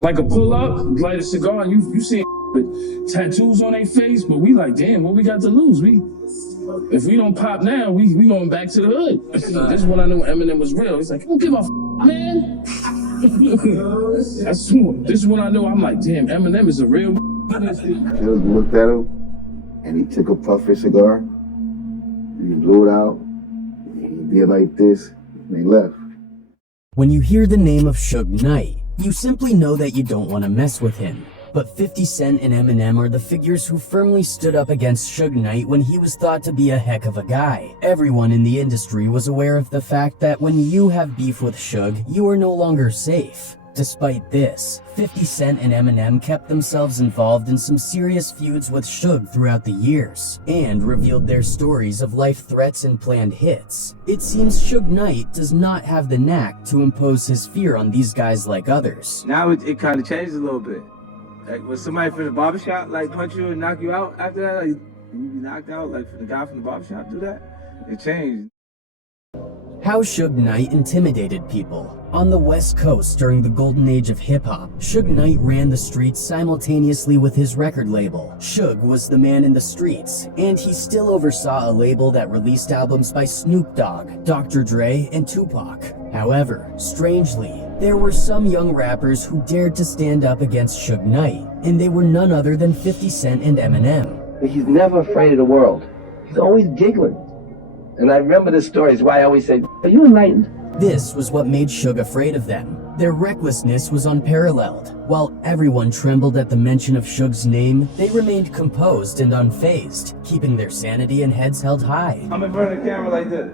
Like a pull up, light a cigar, and you see with tattoos on their face, but we like, damn, what we got to lose? If we don't pop now, we going back to the hood. This is when I knew Eminem was real. He's like, don't give a man. This is when I knew. I'm like, damn, Eminem is a real. Just looked at him, and he took a puff of his cigar, and he blew it out, and he did like this, and they left. When you hear the name of Suge Knight, you simply know that you don't want to mess with him. But 50 Cent and Eminem are the figures who firmly stood up against Suge Knight when he was thought to be a heck of a guy. Everyone in the industry was aware of the fact that when you have beef with Suge, you are no longer safe. Despite this, 50 Cent and Eminem kept themselves involved in some serious feuds with Suge throughout the years, and revealed their stories of life threats and planned hits. It seems Suge Knight does not have the knack to impose his fear on these guys like others. Now it kind of changed a little bit. Like when somebody from the barbershop like punch you and knock you out after that, like you be knocked out, like the guy from the barbershop do that, it changed. How Suge Knight intimidated people. On the West Coast during the golden age of hip-hop, Suge Knight ran the streets simultaneously with his record label. Suge was the man in the streets, and he still oversaw a label that released albums by Snoop Dogg, Dr. Dre, and Tupac. However, strangely, there were some young rappers who dared to stand up against Suge Knight, and they were none other than 50 Cent and Eminem. He's never afraid of the world. He's always giggling. And I remember this story, is why I always say, are you enlightened? This was what made Suge afraid of them. Their recklessness was unparalleled. While everyone trembled at the mention of Suge's name, they remained composed and unfazed, keeping their sanity and heads held high. I'm in front of the camera like this.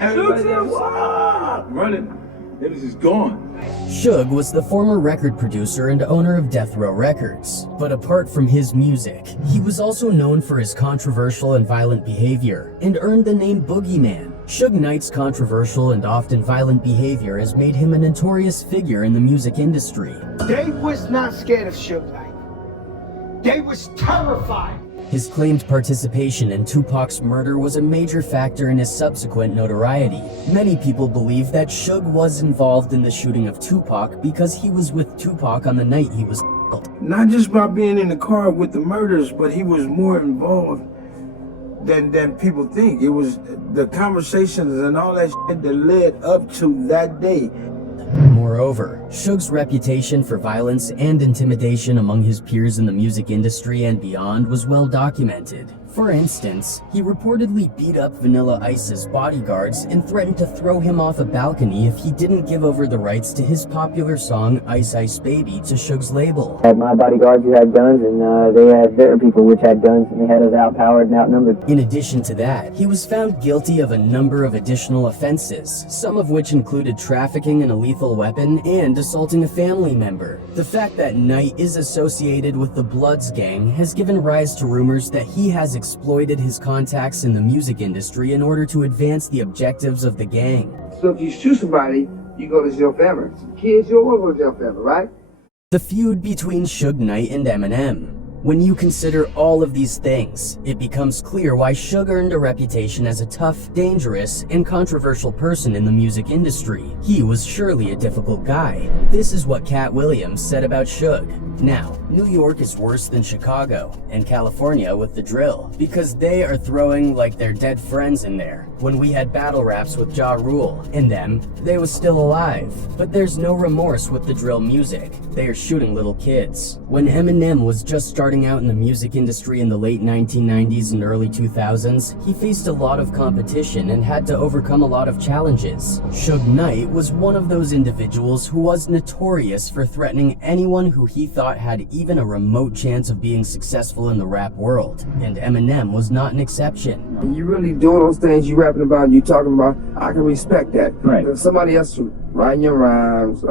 Everybody goes, "Wow!" Running. It was just gone. Suge was the former record producer and owner of Death Row Records, but apart from his music, he was also known for his controversial and violent behavior, and earned the name Boogeyman. Suge Knight's controversial and often violent behavior has made him a notorious figure in the music industry. They was not scared of Suge Knight. They was terrified. His claimed participation in Tupac's murder was a major factor in his subsequent notoriety. Many people believe that Suge was involved in the shooting of Tupac because he was with Tupac on the night he was killed. Not just by being in the car with the murders, but he was more involved than people think. It was the conversations and all that shit that led up to that day. Moreover, Suge's reputation for violence and intimidation among his peers in the music industry and beyond was well documented. For instance, he reportedly beat up Vanilla Ice's bodyguards and threatened to throw him off a balcony if he didn't give over the rights to his popular song Ice Ice Baby to Suge's label. I had my bodyguards who had guns, and they had their people which had guns, and they had us outpowered and outnumbered. In addition to that, he was found guilty of a number of additional offenses, some of which included trafficking in a lethal weapon and assaulting a family member. The fact that Knight is associated with the Bloods gang has given rise to rumors that he has exploited his contacts in the music industry in order to advance the objectives of the gang. So if you shoot somebody, you go to jail forever. Kids, you will go to jail forever, right? The feud between Suge Knight and Eminem. When you consider all of these things, it becomes clear why Suge earned a reputation as a tough, dangerous, and controversial person in the music industry. He was surely a difficult guy. This is what Cat Williams said about Suge. Now, New York is worse than Chicago, and California with the drill, because they are throwing like their dead friends in there. When we had battle raps with Ja Rule, and them, they was still alive. But there's no remorse with the drill music. They are shooting little kids. When Eminem was just starting out in the music industry in the late 1990s and early 2000s, he faced a lot of competition and had to overcome a lot of challenges. Suge Knight was one of those individuals who was notorious for threatening anyone who he thought had even a remote chance of being successful in the rap world, and Eminem was not an exception. When you really doing those things you rapping about, you talking about, I can respect that. Right. If somebody else writing your rhymes,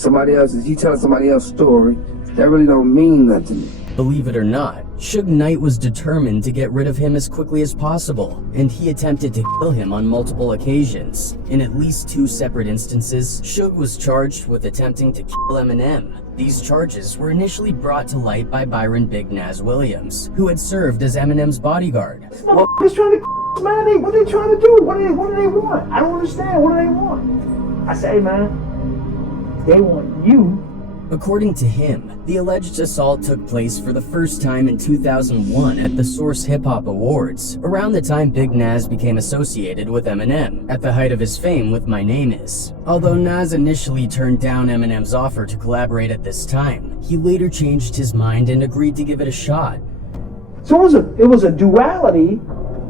somebody else, he telling somebody else's story, that really don't mean nothing to me. Believe it or not, Suge Knight was determined to get rid of him as quickly as possible, and he attempted to kill him on multiple occasions. In at least 2 separate instances, Suge was charged with attempting to kill Eminem. These charges were initially brought to light by Byron Big Naz Williams, who had served as Eminem's bodyguard. Motherfuckers trying to man, what they trying to do? What do they want? I don't understand. What do they want? I say, man, They want you. According to him, the alleged assault took place for the first time in 2001 at the Source Hip Hop Awards, around the time Big Nas became associated with Eminem, at the height of his fame with My Name Is. Although Nas initially turned down Eminem's offer to collaborate at this time, he later changed his mind and agreed to give it a shot. So it was a duality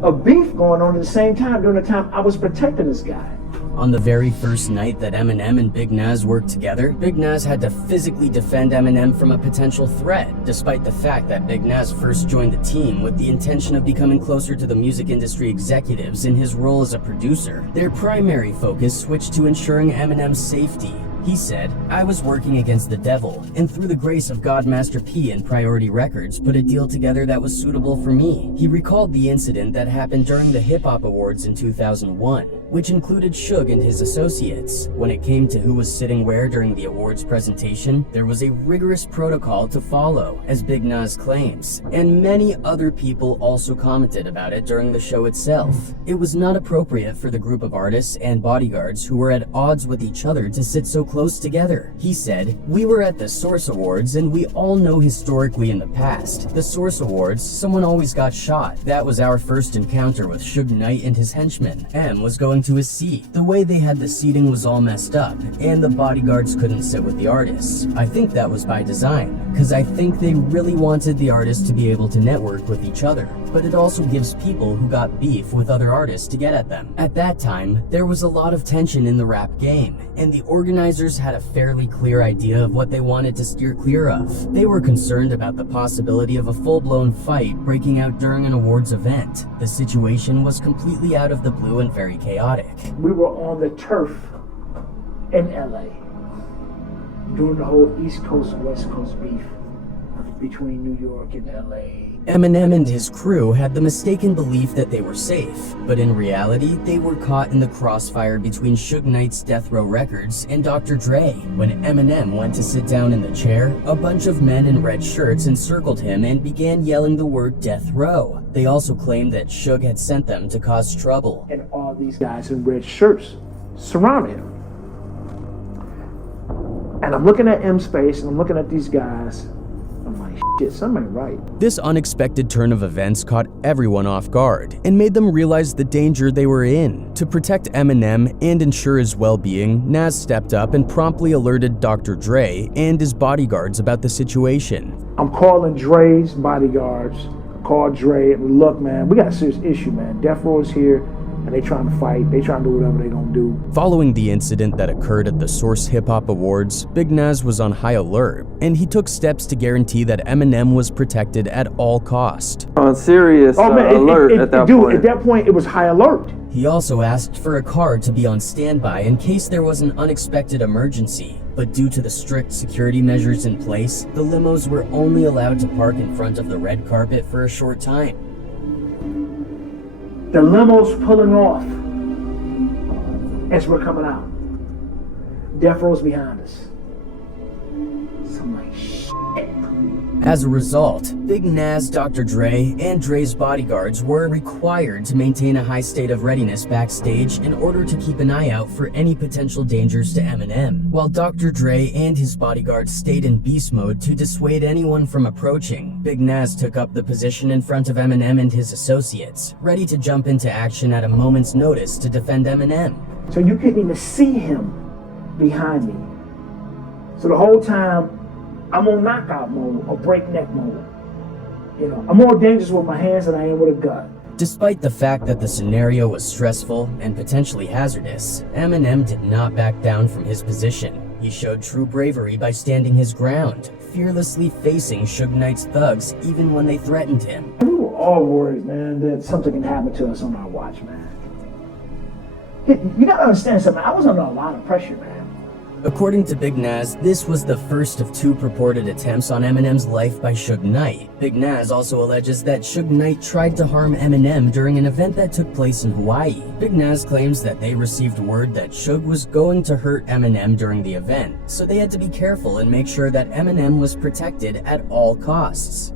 of beef going on at the same time during the time I was protecting this guy. On the very first night that Eminem and Big Nas worked together, Big Nas had to physically defend Eminem from a potential threat, despite the fact that Big Nas first joined the team with the intention of becoming closer to the music industry executives in his role as a producer. Their primary focus switched to ensuring Eminem's safety. He said, "I was working against the devil, and through the grace of God, Master P and Priority Records put a deal together that was suitable for me." He recalled the incident that happened during the Hip Hop Awards in 2001, which included Suge and his associates. When it came to who was sitting where during the awards presentation, there was a rigorous protocol to follow, as Big Nas claims, and many other people also commented about it during the show itself. It was not appropriate for the group of artists and bodyguards who were at odds with each other to sit so close together. He said, "We were at the Source Awards, and we all know historically in the past, the Source Awards, someone always got shot. That was our first encounter with Suge Knight and his henchmen. M was going to his seat. The way they had the seating was all messed up, and the bodyguards couldn't sit with the artists. I think that was by design, because I think they really wanted the artists to be able to network with each other, but it also gives people who got beef with other artists to get at them." At that time, there was a lot of tension in the rap game, and the organizers had a fairly clear idea of what they wanted to steer clear of. They were concerned about the possibility of a full-blown fight breaking out during an awards event. The situation was completely out of the blue and very chaotic. We were on the turf in LA during the whole East Coast, West Coast beef between New York and LA. Eminem and his crew had the mistaken belief that they were safe, but in reality, they were caught in the crossfire between Suge Knight's Death Row Records and Dr. Dre. When Eminem went to sit down in the chair, a bunch of men in red shirts encircled him and began yelling the word Death Row. They also claimed that Suge had sent them to cause trouble. And all these guys in red shirts surrounded him. And I'm looking at M's face and I'm looking at these guys. I'm like, shit, something ain't right. This unexpected turn of events caught everyone off guard and made them realize the danger they were in. To protect Eminem and ensure his well-being, Nas stepped up and promptly alerted Dr. Dre and his bodyguards about the situation. I'm calling Dre's bodyguards. I called Dre and look, man, we got a serious issue, man. Death Row is here. And they trying to fight, they trying to do whatever they gonna do. Following the incident that occurred at the Source Hip Hop Awards, Big Nas was on high alert, and he took steps to guarantee that Eminem was protected at all cost. On serious alert at that point. At that point, it was high alert. He also asked for a car to be on standby in case there was an unexpected emergency. But due to the strict security measures in place, the limos were only allowed to park in front of the red carpet for a short time. The limo's pulling off as we're coming out. Death Row's behind us. So I'm like, shit. As a result, Big Nas, Dr. Dre, and Dre's bodyguards were required to maintain a high state of readiness backstage in order to keep an eye out for any potential dangers to Eminem, while Dr. Dre and his bodyguards stayed in beast mode to dissuade anyone from approaching. Big Nas took up the position in front of Eminem and his associates, ready to jump into action at a moment's notice to defend Eminem. So you couldn't even see him behind me. So the whole time, I'm on knockout mode or breakneck mode. You know, I'm more dangerous with my hands than I am with a gun. Despite the fact that the scenario was stressful and potentially hazardous, Eminem did not back down from his position. He showed true bravery by standing his ground, fearlessly facing Suge Knight's thugs even when they threatened him. We were all worried, man, that something can happen to us on our watch, man. You gotta understand something. I was under a lot of pressure, man. According to Big Nas, this was the first of two purported attempts on Eminem's life by Suge Knight. Big Nas also alleges that Suge Knight tried to harm Eminem during an event that took place in Hawaii. Big Nas claims that they received word that Suge was going to hurt Eminem during the event, so they had to be careful and make sure that Eminem was protected at all costs.